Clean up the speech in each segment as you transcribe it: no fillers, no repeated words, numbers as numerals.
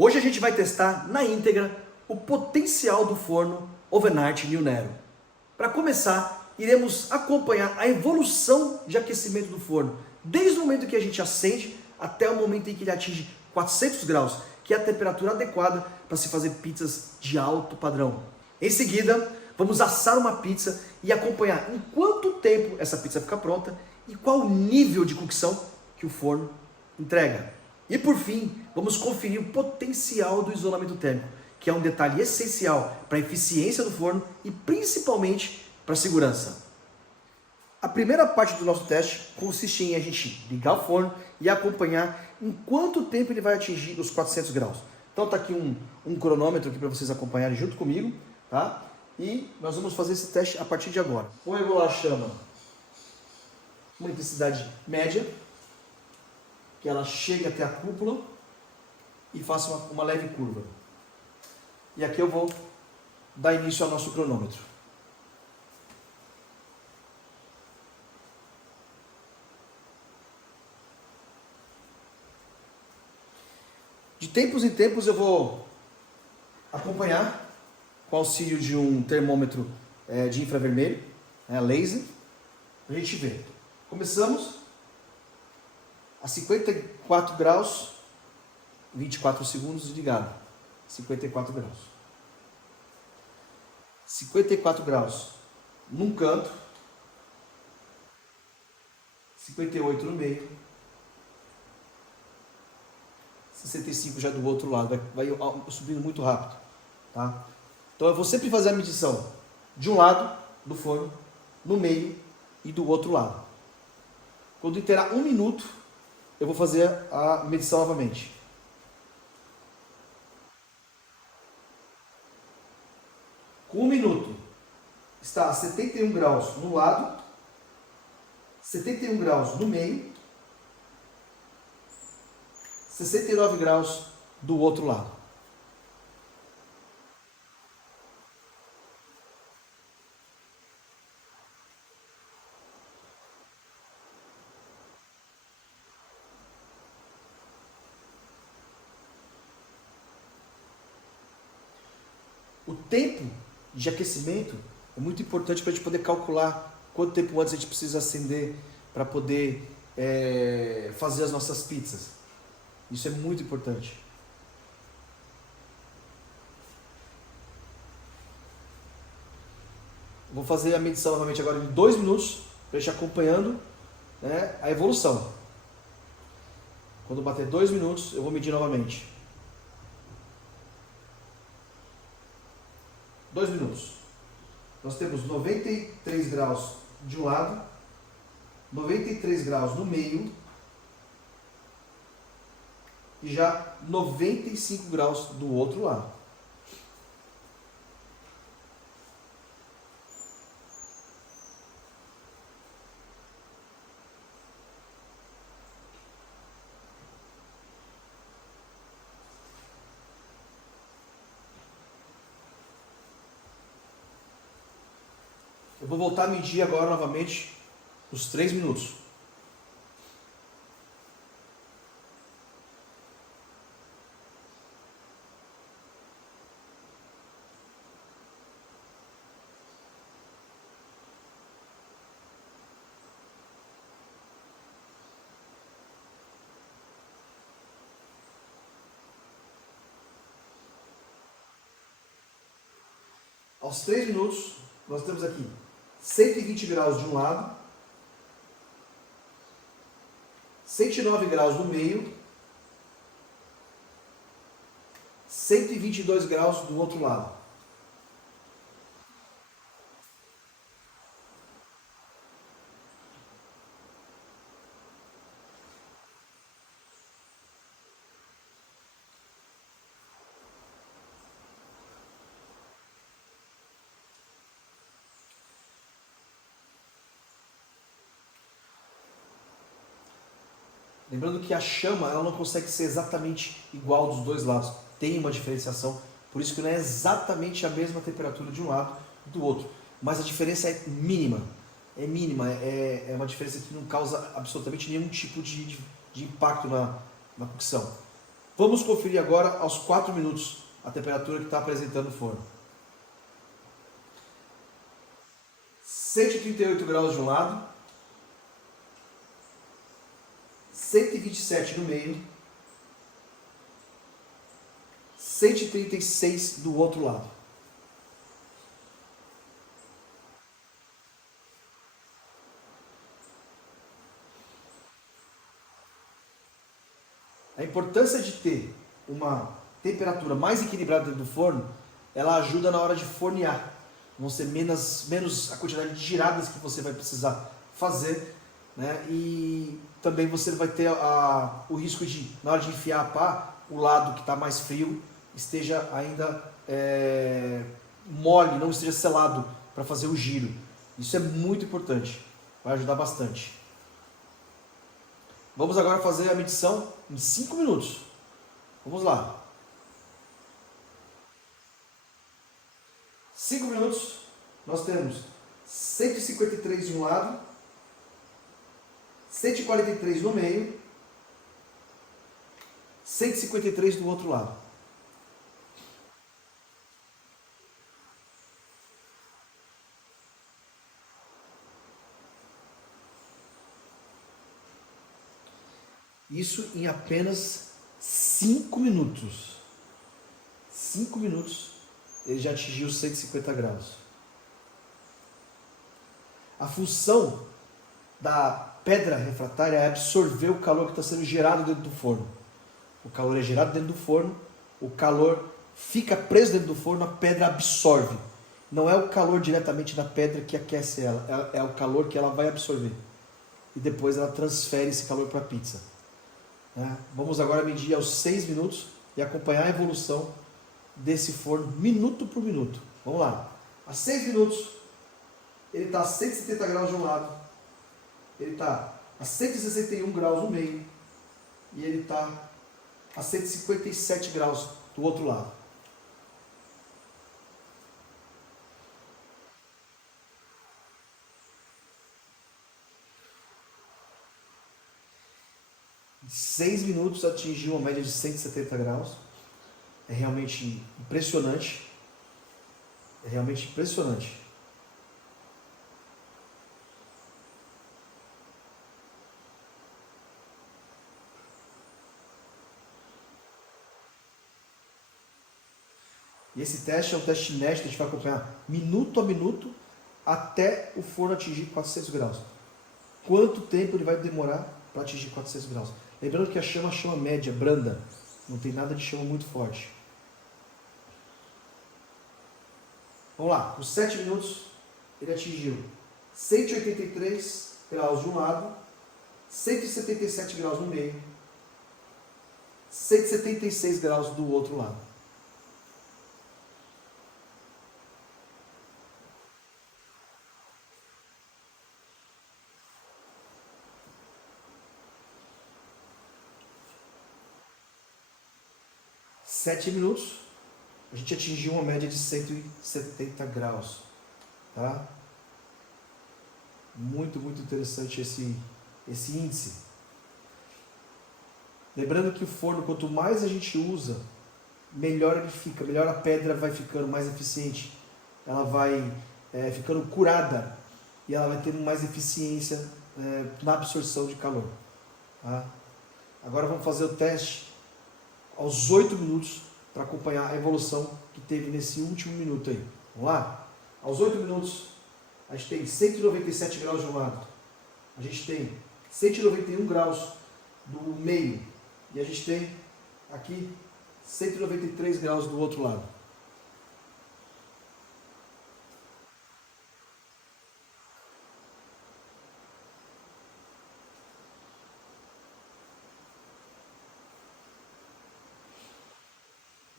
Hoje a gente vai testar na íntegra o potencial do forno Ovenart New Nero. Para começar, iremos acompanhar a evolução de aquecimento do forno, desde o momento que a gente acende até o momento em que ele atinge 400 graus, que é a temperatura adequada para se fazer pizzas de alto padrão. Em seguida, vamos assar uma pizza e acompanhar em quanto tempo essa pizza fica pronta e qual o nível de cocção que o forno entrega. E por fim, vamos conferir o potencial do isolamento térmico, que é um detalhe essencial para a eficiência do forno e principalmente para a segurança. A primeira parte do nosso teste consiste em a gente ligar o forno e acompanhar em quanto tempo ele vai atingir os 400 graus. Então está aqui um cronômetro aqui para vocês acompanharem junto comigo, tá? E nós vamos fazer esse teste a partir de agora. Vou regular a chama uma intensidade média, que ela chegue até a cúpula e faça uma leve curva. E aqui eu vou dar início ao nosso cronômetro. De tempos em tempos eu vou acompanhar com o auxílio de um termômetro de infravermelho, laser, para a gente ver. Começamos a 54 graus, 24 segundos ligado. 54 graus. 54 graus num canto, 58 no meio, 65 já do outro lado, vai subindo muito rápido, tá? Então eu vou sempre fazer a medição de um lado do forno, no meio e do outro lado. Quando interar 1 minuto, eu vou fazer a medição novamente. Com 1 minuto, está a 71 graus no lado, 71 graus no meio, 69 graus do outro lado. O tempo de aquecimento é muito importante para a gente poder calcular quanto tempo antes a gente precisa acender para poder fazer as nossas pizzas. Isso é muito importante. Vou fazer a medição novamente agora em 2 minutos, para a gente acompanhando, né, a evolução. Quando bater 2 minutos, eu vou medir novamente. 2 minutos. Nós temos 93 graus de um lado, 93 graus no meio e já 95 graus do outro lado. Eu vou voltar a medir agora novamente os 3 minutos. Aos 3 minutos, nós temos aqui 120 graus de um lado, 109 graus no meio, 122 graus do outro lado. Lembrando que a chama ela não consegue ser exatamente igual dos dois lados. Tem uma diferenciação, por isso que não é exatamente a mesma temperatura de um lado e do outro. Mas a diferença é mínima. É mínima, é uma diferença que não causa absolutamente nenhum tipo de impacto na cocção. Vamos conferir agora aos 4 minutos a temperatura que está apresentando o forno. 138 graus de um lado, 127 no meio, 136 do outro lado. A importância de ter uma temperatura mais equilibrada dentro do forno, ela ajuda na hora de fornear. Vão ser menos a quantidade de giradas que você vai precisar fazer, né? E também você vai ter o risco de, na hora de enfiar a pá, o lado que está mais frio esteja ainda mole, não esteja selado para fazer o giro. Isso é muito importante, vai ajudar bastante. Vamos agora fazer a medição em 5 minutos. Vamos lá. 5 minutos, nós temos 153 de um lado, 143 no meio, 153 do outro lado. Isso em apenas 5 minutos. 5 minutos ele já atingiu 150 graus. A função da pedra refratária é absorver o calor que está sendo gerado dentro do forno. O calor é gerado dentro do forno, o calor fica preso dentro do forno, a pedra absorve. Não é o calor diretamente da pedra que aquece ela, é o calor que ela vai absorver. E depois ela transfere esse calor para a pizza. Vamos agora medir aos 6 minutos e acompanhar a evolução desse forno minuto por minuto. Vamos lá. A 6 minutos, ele está a 170 graus de um lado, ele está a 161 graus no meio e ele está a 157 graus do outro lado. Em 6 minutos atingiu uma média de 170 graus. É realmente impressionante. É realmente impressionante. E esse teste é um teste inédito, a gente vai acompanhar minuto a minuto até o forno atingir 400 graus. Quanto tempo ele vai demorar para atingir 400 graus? Lembrando que a chama é chama média, branda, não tem nada de chama muito forte. Vamos lá, com 7 minutos ele atingiu 183 graus de um lado, 177 graus no meio, 176 graus do outro lado. Sete minutos, a gente atingiu uma média de 170 graus, tá? Muito interessante esse índice. Lembrando que o forno, quanto mais a gente usa, melhor ele fica, melhor a pedra vai ficando mais eficiente, ela vai ficando curada e ela vai tendo mais eficiência na absorção de calor, tá? Agora vamos fazer o teste aos 8 minutos para acompanhar a evolução que teve nesse último minuto aí. Vamos lá? Aos 8 minutos, a gente tem 197 graus de um lado, a gente tem 191 graus do meio e a gente tem aqui 193 graus do outro lado.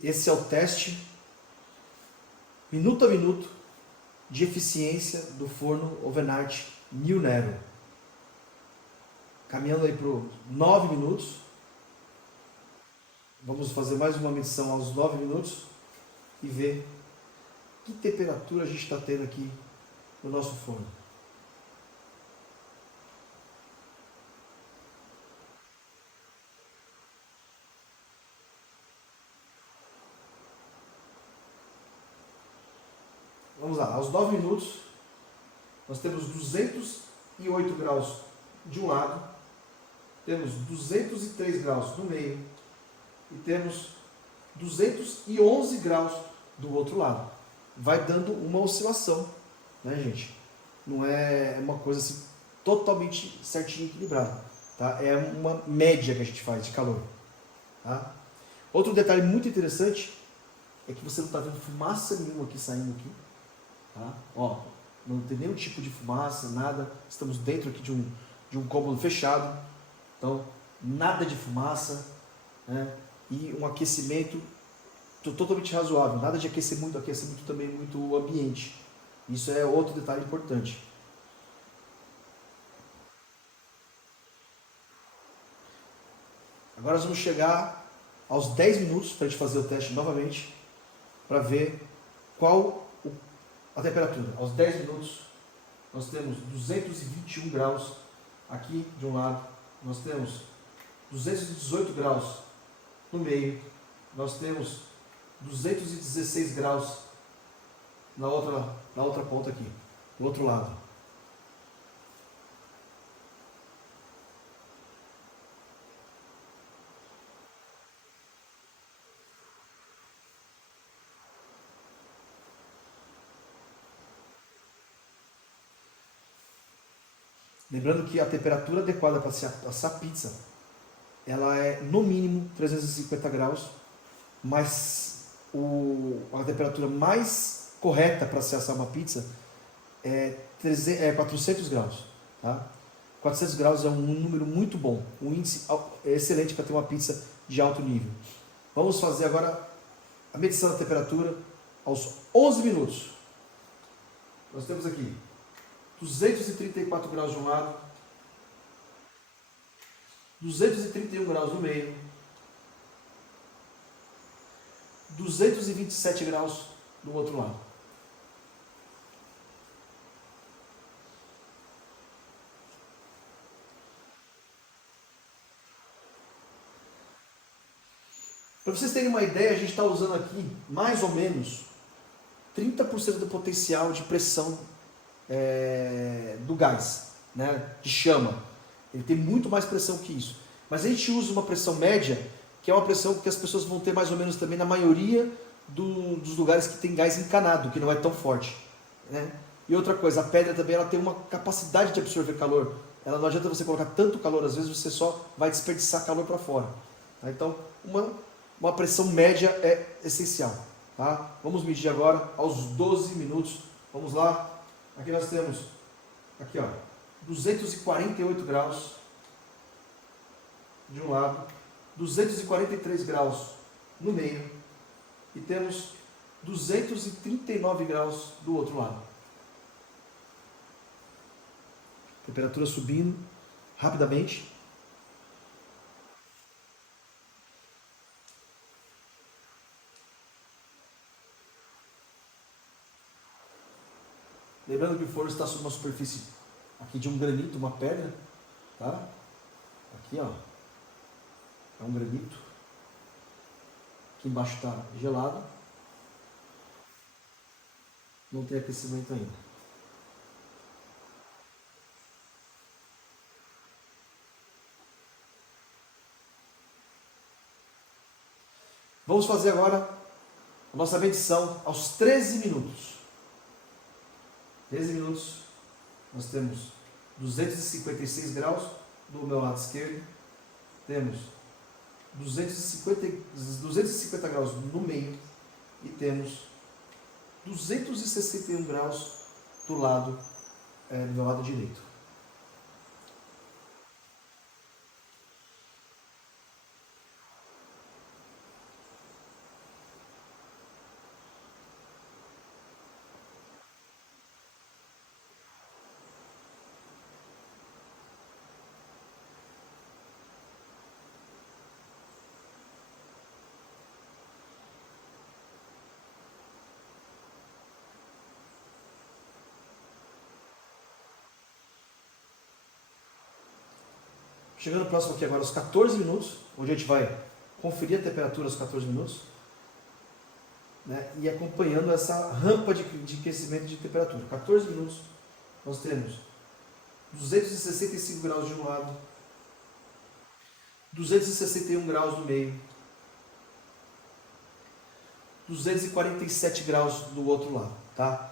Esse é o teste, minuto a minuto, de eficiência do forno Ovenart New Nero. Caminhando aí para os 9 minutos. Vamos fazer mais uma medição aos 9 minutos e ver que temperatura a gente está tendo aqui no nosso forno. vamos lá, aos 9 minutos, nós temos 208 graus de um lado, temos 203 graus no meio e temos 211 graus do outro lado. Vai dando uma oscilação, né, gente? Não é uma coisa assim totalmente certinha e equilibrada, tá? É uma média que a gente faz de calor, tá? Outro detalhe muito interessante é que você não está vendo fumaça nenhuma aqui saindo aqui, tá? Ó, não tem nenhum tipo de fumaça, nada. Estamos dentro aqui de um cômodo fechado, então nada de fumaça, né? E um aquecimento totalmente razoável, nada de aquecer muito também muito o ambiente. Isso é outro detalhe importante. Agora nós vamos chegar aos 10 minutos para a gente fazer o teste novamente, para ver qual a temperatura. Aos 10 minutos nós temos 221 graus aqui de um lado, nós temos 218 graus no meio, nós temos 216 graus na outra ponta aqui, do outro lado. Lembrando que a temperatura adequada para se assar pizza, ela é no mínimo 350 graus, mas a temperatura mais correta para se assar uma pizza é 400 graus. Tá? 400 graus é um número muito bom, um índice excelente para ter uma pizza de alto nível. Vamos fazer agora a medição da temperatura aos 11 minutos. Nós temos aqui 234 graus de um lado, 231 graus no meio, 227 graus do outro lado. Para vocês terem uma ideia, a gente está usando aqui mais ou menos 30% do potencial de pressão do gás, né, de chama. Ele tem muito mais pressão que isso. Mas a gente usa uma pressão média, que é uma pressão que as pessoas vão ter mais ou menos também na maioria dos lugares que tem gás encanado, que não é tão forte, né? E outra coisa, a pedra também ela tem uma capacidade de absorver calor. Ela não adianta você colocar tanto calor, às vezes você só vai desperdiçar calor para fora. Tá? Então, uma pressão média é essencial. Tá? Vamos medir agora aos 12 minutos. Vamos lá. Aqui nós temos, aqui ó, 248 graus de um lado, 243 graus no meio e temos 239 graus do outro lado. Temperatura subindo rapidamente. Lembrando que o forno está sobre uma superfície aqui de um granito, uma pedra, tá? Aqui, ó, é um granito. Aqui embaixo está gelado. Não tem aquecimento ainda. Vamos fazer agora a nossa medição aos 13 minutos. 13 minutos, nós temos 256 graus do meu lado esquerdo, temos 250 graus no meio e temos 261 graus do meu lado direito. Chegando próximo aqui agora aos 14 minutos, onde a gente vai conferir a temperatura aos 14 minutos. né, e acompanhando essa rampa de aquecimento de temperatura. 14 minutos nós temos 265 graus de um lado, 261 graus no meio, 247 graus do outro lado. Tá?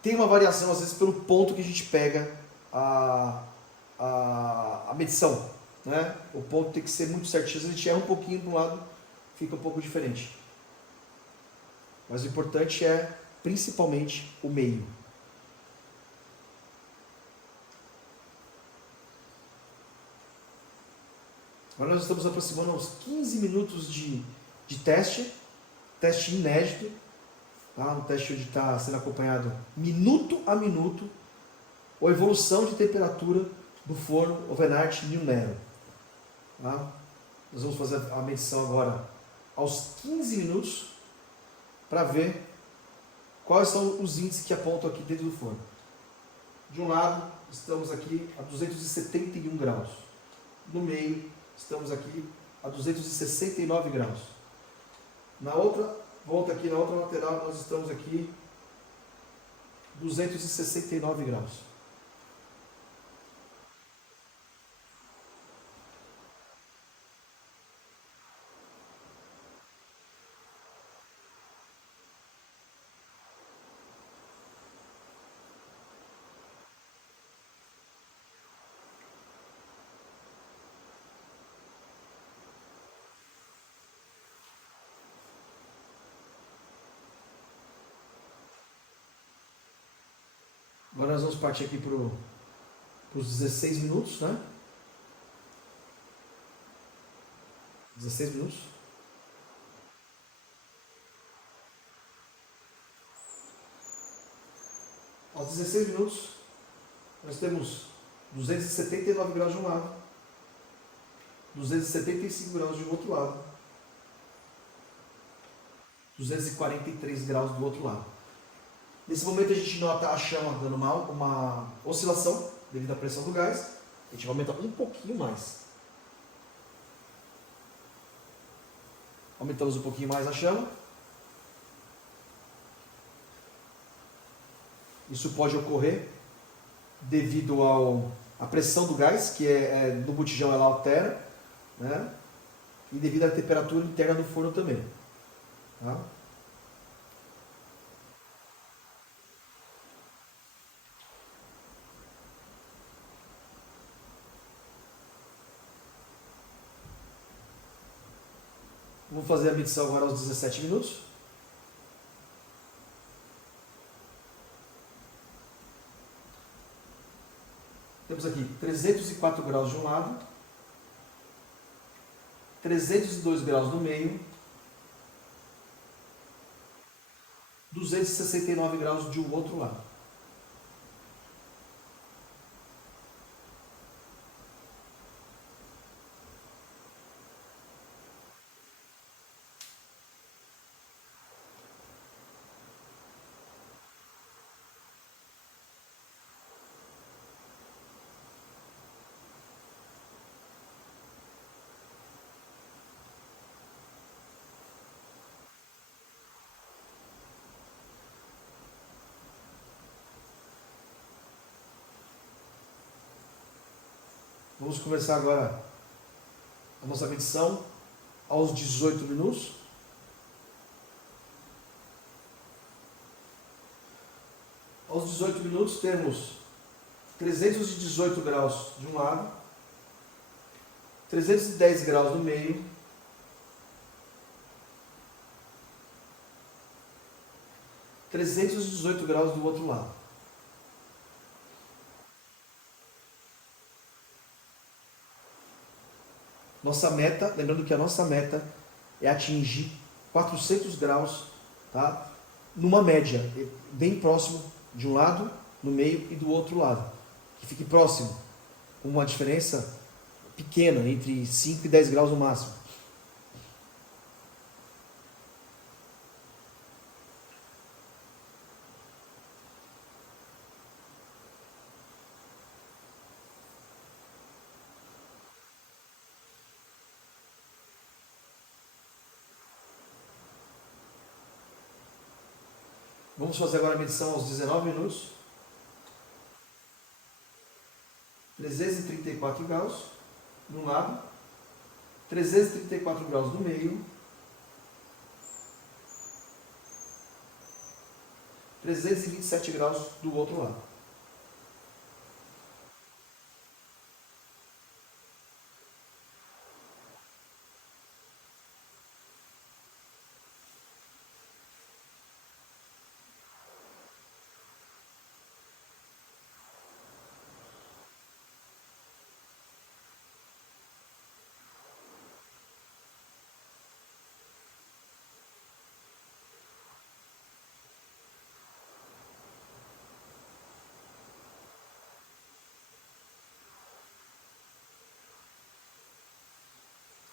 Tem uma variação às vezes pelo ponto que a gente pega a medição. Né? O ponto tem que ser muito certinho. Se a gente erra um pouquinho de um lado, fica um pouco diferente. Mas o importante é principalmente o meio. Agora nós estamos aproximando aos 15 minutos de teste inédito, tá? Um teste onde está sendo acompanhado minuto a minuto a evolução de temperatura do forno Ovenart New Nero. Tá? Nós vamos fazer a medição agora aos 15 minutos para ver quais são os índices que apontam aqui dentro do forno. De um lado, estamos aqui a 271 graus. No meio, estamos aqui a 269 graus. Na outra ponta aqui, na outra lateral, nós estamos aqui 269 graus. Agora nós vamos partir aqui para os 16 minutos, né? 16 minutos. Aos 16 minutos, nós temos 279 graus de um lado, 275 graus do outro lado, 243 graus do outro lado. Nesse momento a gente nota a chama dando uma oscilação devido à pressão do gás. A gente vai aumentar um pouquinho mais. Aumentamos um pouquinho mais a chama. Isso pode ocorrer devido à pressão do gás, que no botijão ela altera, né? E devido à temperatura interna do forno também. Tá? Vou fazer a medição agora aos 17 minutos. Temos aqui 304 graus de um lado, 302 graus no meio, 269 graus de um outro lado. Vamos começar agora a nossa medição aos 18 minutos. Aos 18 minutos temos 318 graus de um lado, 310 graus no meio, 318 graus do outro lado. Nossa meta, lembrando que a nossa meta é atingir 400 graus, tá? Numa média, bem próximo de um lado, no meio e do outro lado. Que fique próximo, com uma diferença pequena, entre 5 e 10 graus no máximo. Vamos fazer agora a medição aos 19 minutos. 334 graus no lado, 334 graus no meio, 327 graus do outro lado.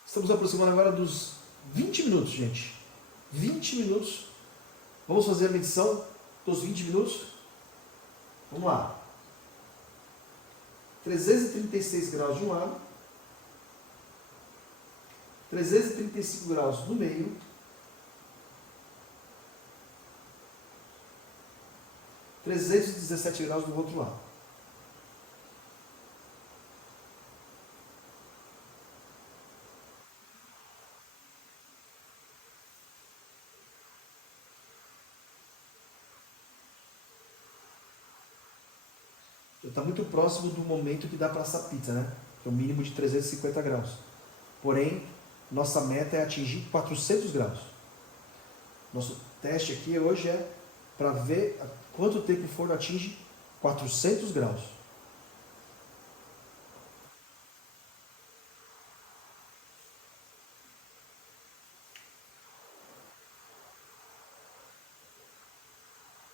Estamos aproximando agora dos 20 minutos, gente. 20 minutos. Vamos fazer a medição dos 20 minutos? Vamos lá. 336 graus de um lado, 335 graus no meio, 317 graus do outro lado. Está muito próximo do momento que dá para assar pizza, né? Que é o mínimo de 350 graus. Porém, nossa meta é atingir 400 graus. Nosso teste aqui hoje é para ver quanto tempo o forno atinge 400 graus.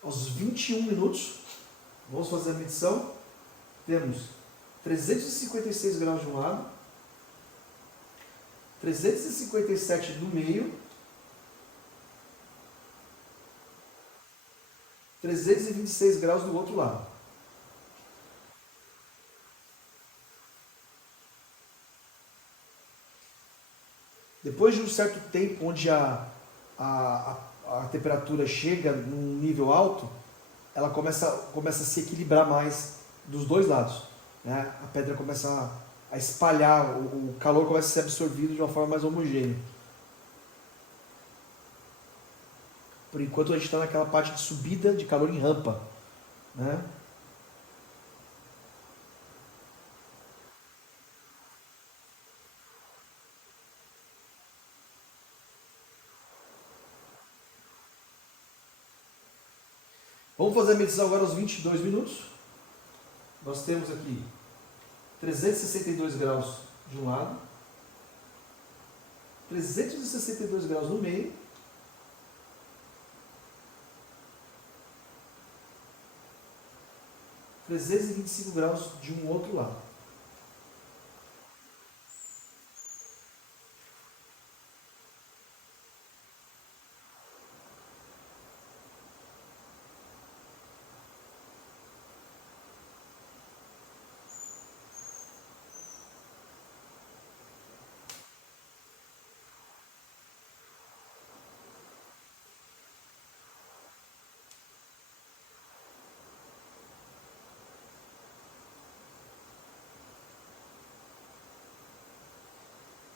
Aos 21 minutos, vamos fazer a medição. Temos 356 graus de um lado, 357 no meio, 326 graus do outro lado. Depois de um certo tempo onde a temperatura chega num nível alto, ela começa a se equilibrar mais dos dois lados, né? A pedra começa a espalhar, o calor começa a ser absorvido de uma forma mais homogênea. Por enquanto a gente está naquela parte de subida de calor em rampa, né? Vamos fazer a medição agora aos 22 minutos. Nós temos aqui 362 graus de um lado, 362 graus no meio, 325 graus de um outro lado.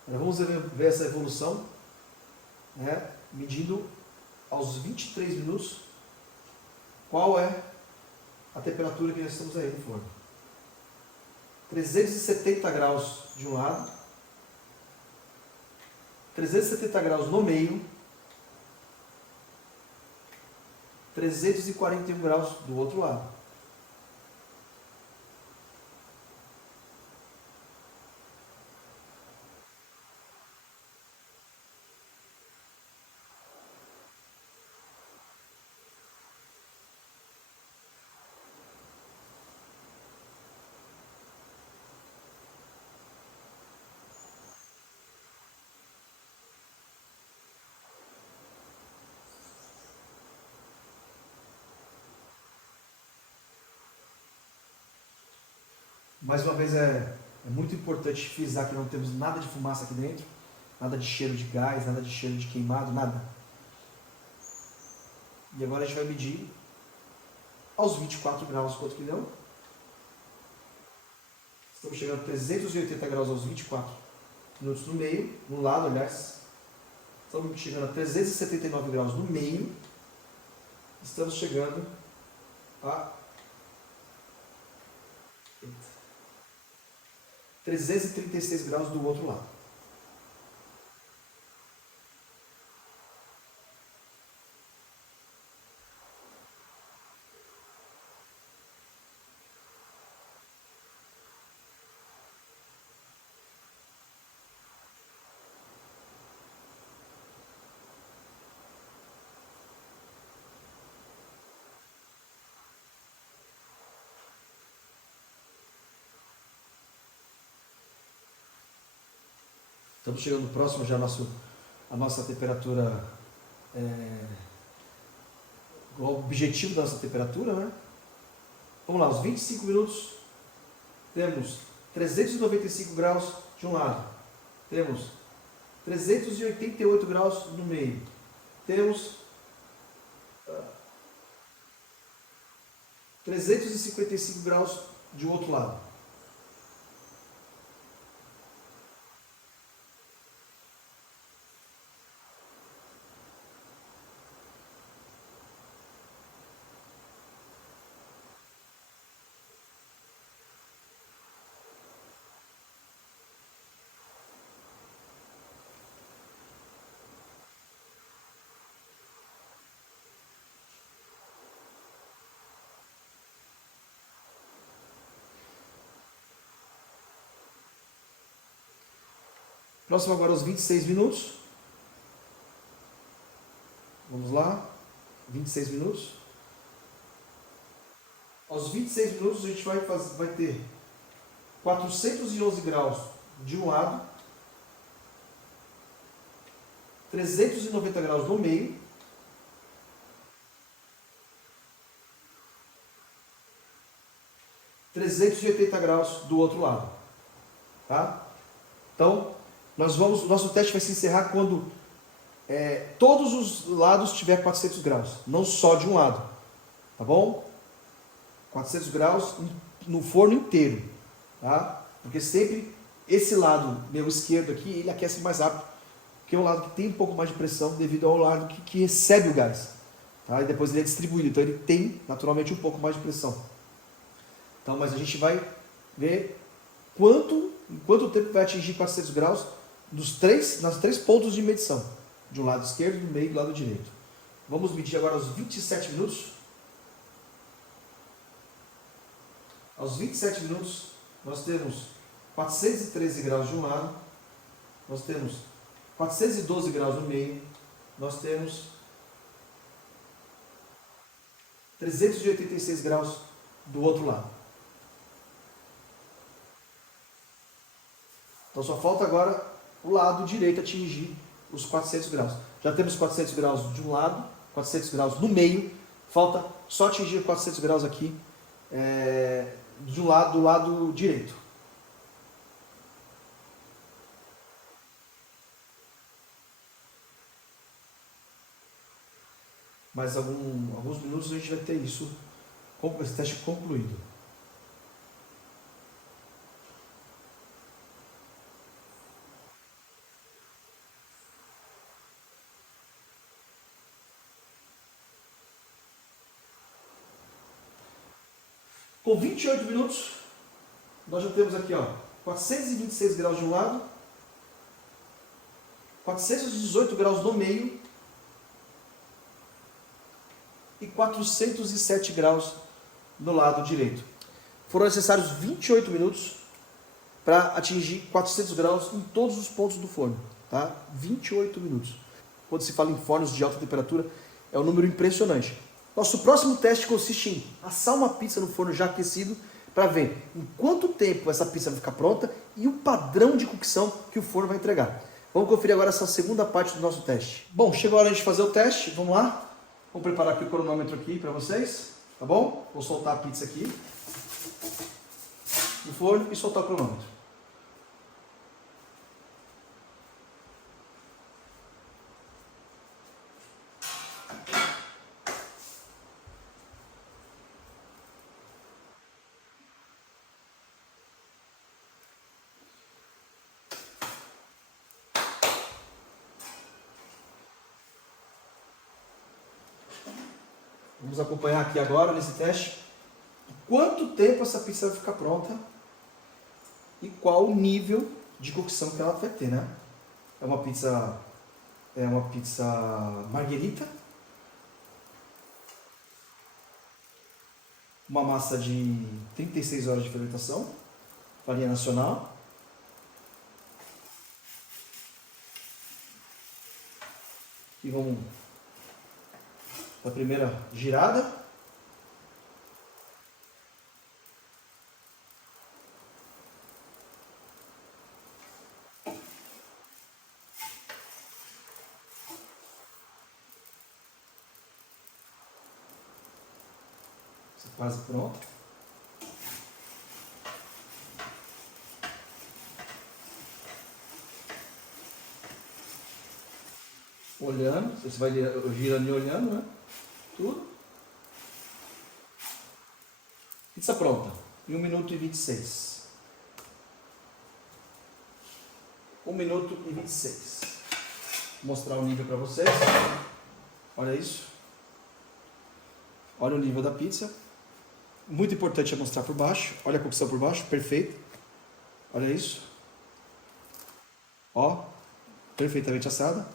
Vamos ver essa evolução, né, medindo aos 23 minutos qual é a temperatura que nós estamos aí no forno. 370 graus de um lado, 370 graus no meio, 341 graus do outro lado. Mais uma vez é muito importante frisar que não temos nada de fumaça aqui dentro, nada de cheiro de gás, nada de cheiro de queimado, nada. E agora a gente vai medir aos 24 graus quanto que deu. Estamos chegando a 380 graus aos 24 minutos no meio, no lado, aliás. Estamos chegando a 379 graus no meio. Estamos chegando a 336 graus do outro lado. Estamos chegando próximo já a nossa temperatura, o objetivo da nossa temperatura, né? Vamos lá, os 25 minutos, temos 395 graus de um lado, temos 388 graus no meio, temos 355 graus de outro lado. Próximo agora aos 26 minutos. Vamos lá. 26 minutos. Aos 26 minutos a gente vai ter 411 graus de um lado, 390 graus no meio, e 380 graus do outro lado. Tá? Então, o nosso teste vai se encerrar quando todos os lados tiver 400 graus, não só de um lado, tá bom? 400 graus no forno inteiro, tá? Porque sempre esse lado meu esquerdo aqui, ele aquece mais rápido, que é o lado que tem um pouco mais de pressão devido ao lado que recebe o gás, tá? E depois ele é distribuído, então ele tem naturalmente um pouco mais de pressão. Então, mas a gente vai ver em quanto tempo vai atingir 400 graus nas três pontos de medição, de um lado esquerdo, do meio e do lado direito. Vamos medir agora aos 27 minutos. Aos 27 minutos, nós temos 413 graus de um lado, nós temos 412 graus no meio, nós temos 386 graus do outro lado. Então só falta agora o lado direito atingir os 400 graus. Já temos 400 graus de um lado, 400 graus no meio, falta só atingir 400 graus aqui do lado direito. Mais alguns minutos a gente vai ter esse teste concluído. Com 28 minutos, nós já temos aqui 426 graus de um lado, 418 graus no meio e 407 graus no lado direito. Foram necessários 28 minutos para atingir 400 graus em todos os pontos do forno. Tá? 28 minutos. Quando se fala em fornos de alta temperatura, é um número impressionante. Nosso próximo teste consiste em assar uma pizza no forno já aquecido para ver em quanto tempo essa pizza vai ficar pronta e o padrão de cocção que o forno vai entregar. Vamos conferir agora essa segunda parte do nosso teste. Bom, chegou a hora de fazer o teste, vamos lá? Vou preparar aqui o cronômetro aqui para vocês, tá bom? Vou soltar a pizza aqui no forno e soltar o cronômetro. Vamos acompanhar aqui agora, nesse teste, quanto tempo essa pizza vai ficar pronta e qual o nível de cocção que ela vai ter, né? É uma pizza margherita, uma massa de 36 horas de fermentação, farinha nacional. Aqui vamos para a primeira girada. Quase pronto. Olhando, você vai girando e olhando, né? Tudo. Pizza pronta. Em 1 minuto e 26. 1 minuto e 26. Vou mostrar o nível para vocês. Olha isso. Olha o nível da pizza. Muito importante é mostrar por baixo. Olha a cocção por baixo, perfeito. Olha isso. Ó, perfeitamente assada.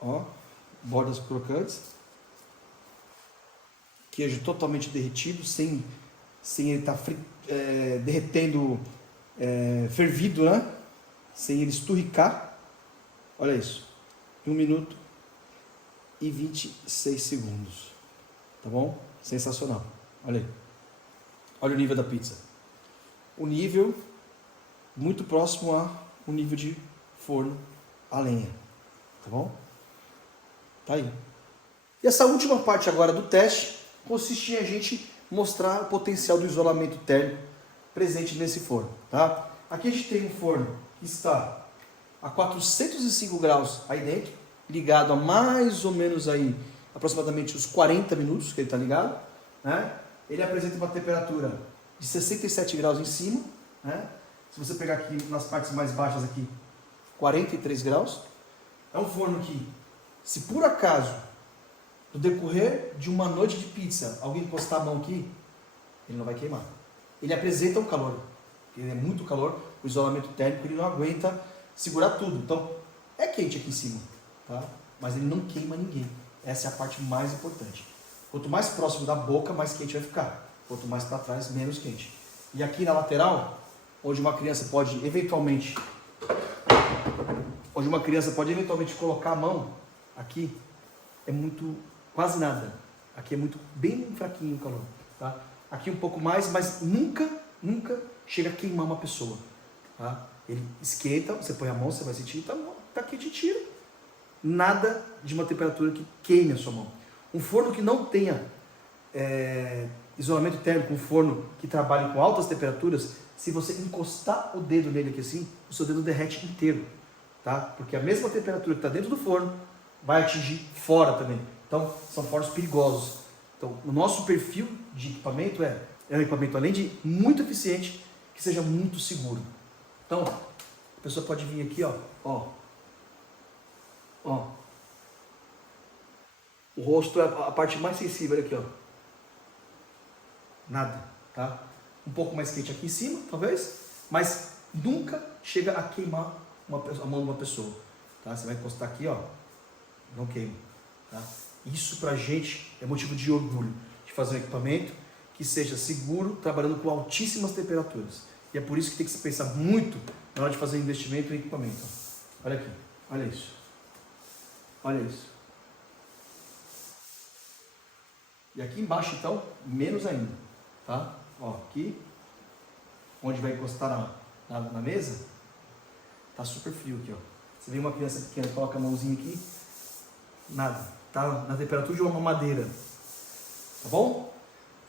Ó, bordas crocantes. Queijo totalmente derretido, sem ele estar derretendo, fervido, né? Sem ele esturricar. Olha isso. 1 minuto e 26 segundos. Tá bom? Sensacional. Olha aí. Olha o nível da pizza. O nível muito próximo ao nível de forno a lenha. Tá bom? Tá aí. E essa última parte agora do teste consiste em a gente mostrar o potencial do isolamento térmico presente nesse forno. Tá? Aqui a gente tem um forno que está a 405 graus aí dentro, ligado a mais ou menos aí aproximadamente os 40 minutos que ele está ligado, né? Ele apresenta uma temperatura de 67 graus em cima, né? Se você pegar aqui nas partes mais baixas aqui, 43 graus. É um forno que, se por acaso, no decorrer de uma noite de pizza, alguém encostar a mão aqui, ele não vai queimar. Ele apresenta um calor, ele é muito calor, o isolamento térmico ele não aguenta segurar tudo. Então, é quente aqui em cima, tá? Mas ele não queima ninguém. Essa é a parte mais importante. Quanto mais próximo da boca, mais quente vai ficar. Quanto mais para trás, menos quente. E aqui na lateral, onde uma criança pode eventualmente colocar a mão, aqui é muito, quase nada. Aqui é muito, bem fraquinho o calor. Tá? Aqui um pouco mais, mas nunca chega a queimar uma pessoa. Tá? Ele esquenta, você põe a mão, você vai sentir, tá quente e tira. Nada de uma temperatura que queime a sua mão. Um forno que não tenha isolamento térmico, um forno que trabalhe com altas temperaturas, se você encostar o dedo nele aqui assim, o seu dedo derrete inteiro, tá? Porque a mesma temperatura que está dentro do forno vai atingir fora também. Então, são fornos perigosos. Então, o nosso perfil de equipamento é um equipamento, além de muito eficiente, que seja muito seguro. Então, a pessoa pode vir aqui, ó. O rosto é a parte mais sensível, olha aqui, ó. Nada, tá? Um pouco mais quente aqui em cima, talvez, mas nunca chega a queimar a mão de uma pessoa, tá? Você vai encostar aqui, ó, não queima, tá? Isso pra gente é motivo de orgulho, de fazer um equipamento que seja seguro, trabalhando com altíssimas temperaturas. E é por isso que tem que se pensar muito na hora de fazer investimento em equipamento. Olha aqui, olha isso. Olha isso. E aqui embaixo, então, menos ainda, tá? Ó, aqui, onde vai encostar na mesa, tá super frio aqui, ó. Você vê uma criança pequena, coloca a mãozinha aqui, nada. Tá na temperatura de uma mamadeira. Tá bom?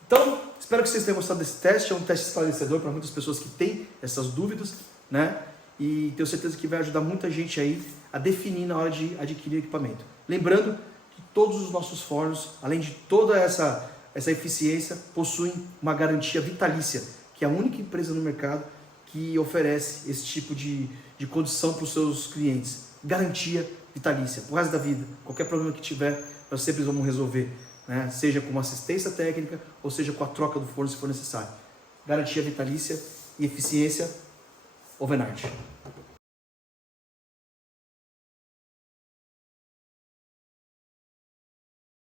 Então, espero que vocês tenham gostado desse teste. É um teste esclarecedor para muitas pessoas que têm essas dúvidas, né? E tenho certeza que vai ajudar muita gente aí a definir na hora de adquirir equipamento. Lembrando que todos os nossos fornos, além de toda essa eficiência, possuem uma garantia vitalícia, que é a única empresa no mercado que oferece esse tipo de condição para os seus clientes. garantia vitalícia, pro resto da vida. Qualquer problema que tiver, nós sempre vamos resolver, né? Seja com uma assistência técnica, ou seja com a troca do forno se for necessário. Garantia vitalícia e eficiência Ovenart.